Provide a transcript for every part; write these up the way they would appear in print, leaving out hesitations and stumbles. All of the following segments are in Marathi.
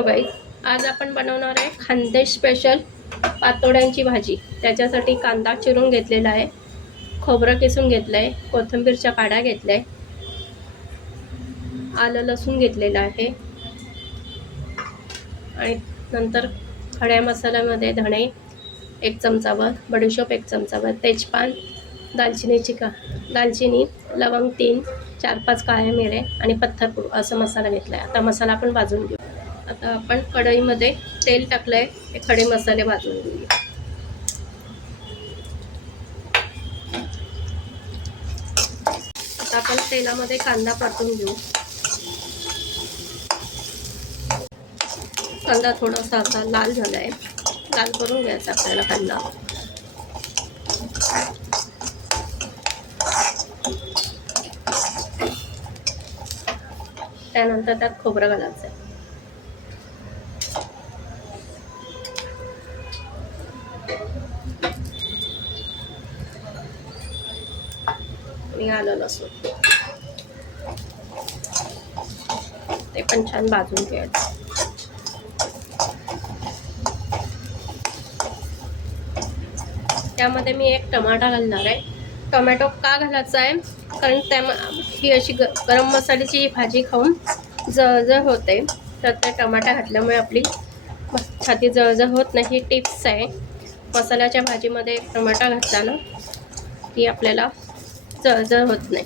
हॅलो गाईज, आज आपण बनवणार आहे खानदेश स्पेशल पातोड्यांची भाजी। त्याच्यासाठी कांदा चिरून घेतलेला आहे, खोबरं किसून घेतलं आहे, कोथिंबीरच्या काड्या घेतल्या आहे, आलं लसूण घेतलेलं आहे आणि नंतर खड्या मसाल्यामध्ये धणे 1 चमचाभर, बडीशोप 1 चमचाभर, तेजपान, दालचिनी, लवंग 3, 4-5 काळ्या मिरे आणि पत्थरपूड असं मसाला घेतला आहे। आता मसाला आपण भाजून घेऊ। आता आपण कढईमध्ये तेल टाकलंय, हे खडे मसाले भाजून घेऊया। आता आपण तेलामध्ये कांदा परतून घेऊ। कांदा थोडासा असा लाल झालाय, लाल करून घ्यायचा आपल्याला कांदा। त्यानंतर त्यात खोबरं घालायचं आहे। आणि आलं लसूण ते पण छान भाजून घ्यायचं। त्यामध्ये मी 1 टमाटा घालणार आहे। टोमॅटो का घालायचा आहे, कारण ही अशी गरम मसाल्याची भाजी खाऊन जळजळ होते, तर ते टमाटा घातल्यामुळे आपली छाती जळजळ होत नाही। ही टिप्स आहे। मसाल्याच्या भाजीमध्ये टमाटा घातला ना की आपल्याला जळजळ होत नाही।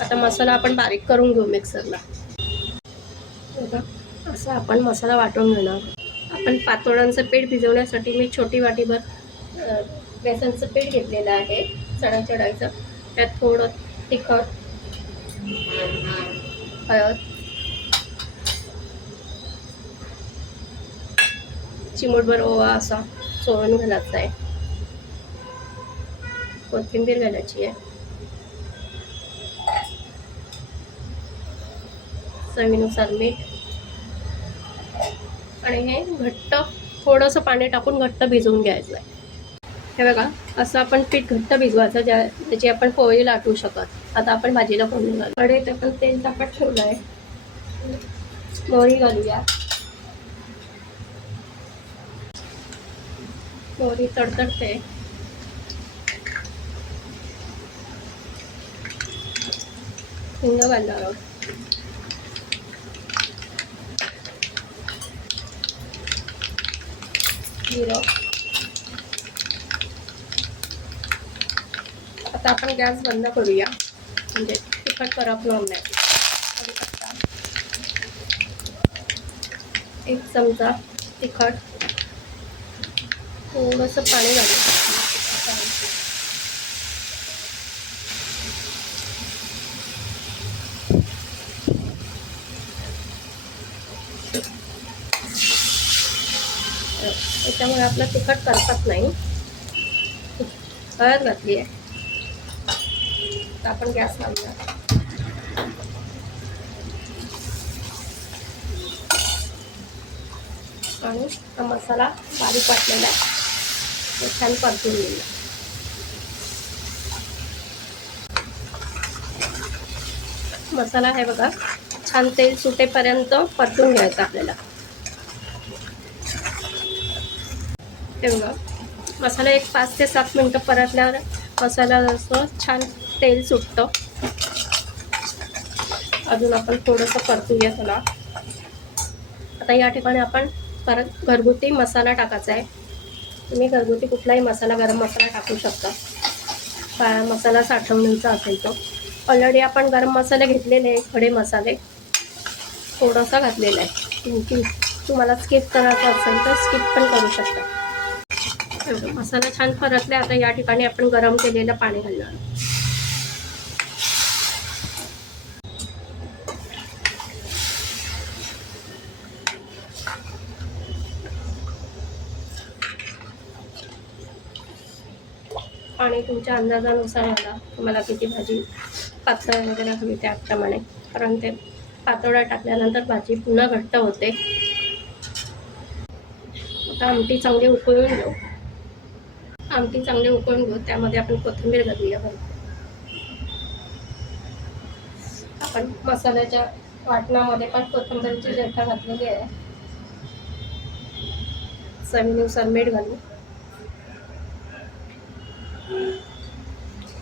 आता मसाला आपण बारीक करून घेऊ मिक्सरला। असं आपण मसाला वाटून घेणार। आपण पातोड्यांचं पीठ भिजवण्यासाठी मी छोटी वाटीभर बेसनचं पीठ घेतलेलं आहे, चण्याच्या डाळीचं। त्यात थोडं तिखट, हळद, चिमूटभर ओवा असा चोळून घालायचा आहे, कोथिंबीर घालायची आहे, चवीनुसार मीठ आणि हे घट्ट थोडंसं पाणी टाकून घट्ट भिजवून घ्यायचं आहे। हे बघा, असं आपण पीठ घट्ट भिजवायचं ज्याची आपण पोळी लाटू शकत। आता आपण भाजीला फोडणी घालू। कढईत आपण तेल तापत ठेवलं आहे, मोहरी घालूया। मोहरी तडतडते, हिंग घालणार आहोत, जिरं। आता आपण गॅस बंद करूया, म्हणजे तिखट करपणार नाही। 1 चमचा तिखट, थोडंसं पाणी घालायचं। त्याच्यामुळे आपलं तिखट करपत नाही। हळद घातली आहे, तर आपण गॅस लावूया आणि हा मसाला बारीक वाटलेला आहे तो छान परतून घेऊया। मसाला आहे बघा, छान तेल सुटेपर्यंत परतून घ्यायचं आपल्याला। हे बघा, मसाला एक 5 ते 7 मिनटं परतल्यावर मसाला असं छान तेल सुटतं। अजून आपण थोडंसं परतूया त्याला। आता या ठिकाणी आपण परत घरगुती मसाला टाकायचा आहे। तुम्ही घरगुती कुठलाही मसाला, गरम मसाला टाकू शकता, काळा मसाला साठवण्याचा असेल तो। ऑलरेडी आपण गरम मसाले घेतलेले आहे, खडे मसाले थोडासा घातलेला आहे। तुम्हाला स्किप करायचा असेल तर स्किप पण करू शकता। मसाला छान परतला, आता या ठिकाणी आपण गरम केलेलं पाणी घालणार। पाणी तुमच्या अंदाजानुसार घाला, तुम्हाला किती भाजी पातळ वगैरे हवी त्याप्रमाणे, कारण ते पातोड्या टाकल्यानंतर भाजी पुन्हा घट्ट होते। आता आमटी चांगली उकळून घेऊ। त्यामध्ये आपण कोथिंबीर घालूया। आपण मसाल्याच्या वाटणामध्ये पण कोथिंबीरची रेखा घातलेली आहे. चवीनुसार मीठ घालू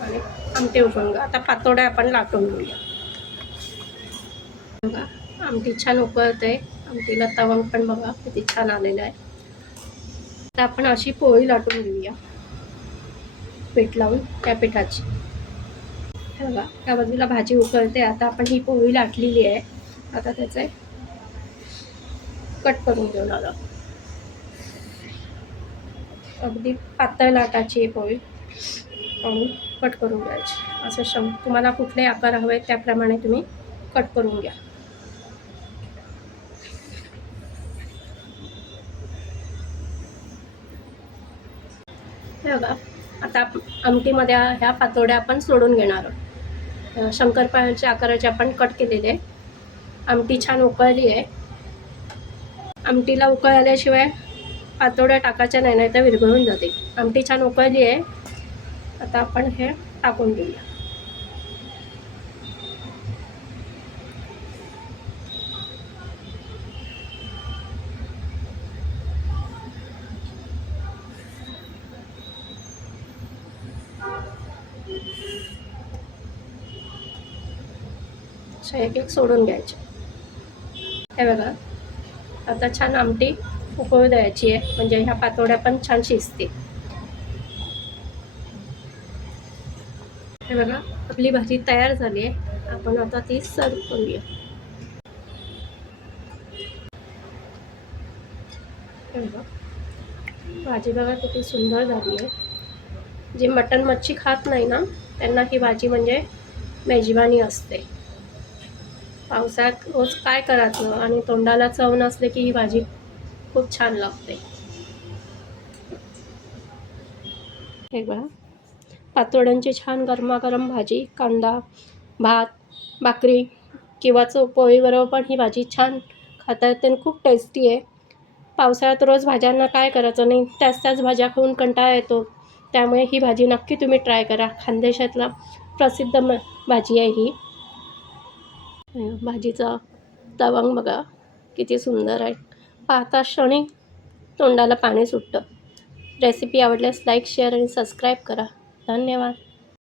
आणि आमटी उकळून आता पातोड्या आपण लाटून घेऊया. बघा आमटी छान उकळते. आमटीला तवंग पण बघा किती छान आलेला आहे. आता आपण अशी पोळी लाटून घेऊया पीठ लावून त्या पिठाची. बघा त्या बाजूला भाजी उकळते. आता आपण ही पोळी लाटलेली आहे. आता त्याचे कट करून घेऊन आलो. अगदी पातळ लाटाची पोळी आणि कट करून घ्यायची. असं तुम्हाला कुठले आकार हवे त्याप्रमाणे तुम्ही कट करून घ्या. हे बघा आता आमटीमध्ये ह्या पातोड्या आपण सोडून घेणार आहोत. शंकरपाळ्यांच्या आकाराचे आपण कट केलेले. आमटी छान उकळली आहे. आमटीला उकळ आल्याशिवाय पातोड्या टाकायच्या नाही, नाही तर विरघळून जाते. आमटी छान उकळली आहे. आता आपण हे टाकून देऊया. एक एक सोडून घ्यायचे. हे बघा आता छान आमटी उकळू द्यायची आहे, म्हणजे ह्या पातोड्या पण छान शिजते. हे बघा आपली भाजी तयार झाली आहे. आपण आता ती सर्व करूया. हे बघा भाजी बघा किती सुंदर झाली आहे. जे मटण मच्छी खात नाही ना त्यांना ही भाजी म्हणजे मेजवानी असते. पावसाळ्यात रोज काय करायचं आणि तोंडाला चव नसले की ही भाजी खूप छान लागते. हे बघा पातोड्यांची छान गरमागरम भाजी, कांदा, भात, भाकरी किंवा पोळीबरोबर पण ही भाजी छान खाता येते आणि खूप टेस्टी आहे. पावसाळ्यात रोज भाज्यांना काय करायचं नाही, त्याच भाज्या खाऊन कंटाळा येतो. त्यामुळे ही भाजी नक्की तुम्ही ट्राय करा. खानदेशातला प्रसिद्ध भाजी आहे ही. भाजीचा तवंग बघा किती सुंदर आहे. पाहता क्षणी तोंडाला पाणी सुटतं. रेसिपी आवडल्यास लाईक, शेअर आणि सबस्क्राईब करा. धन्यवाद.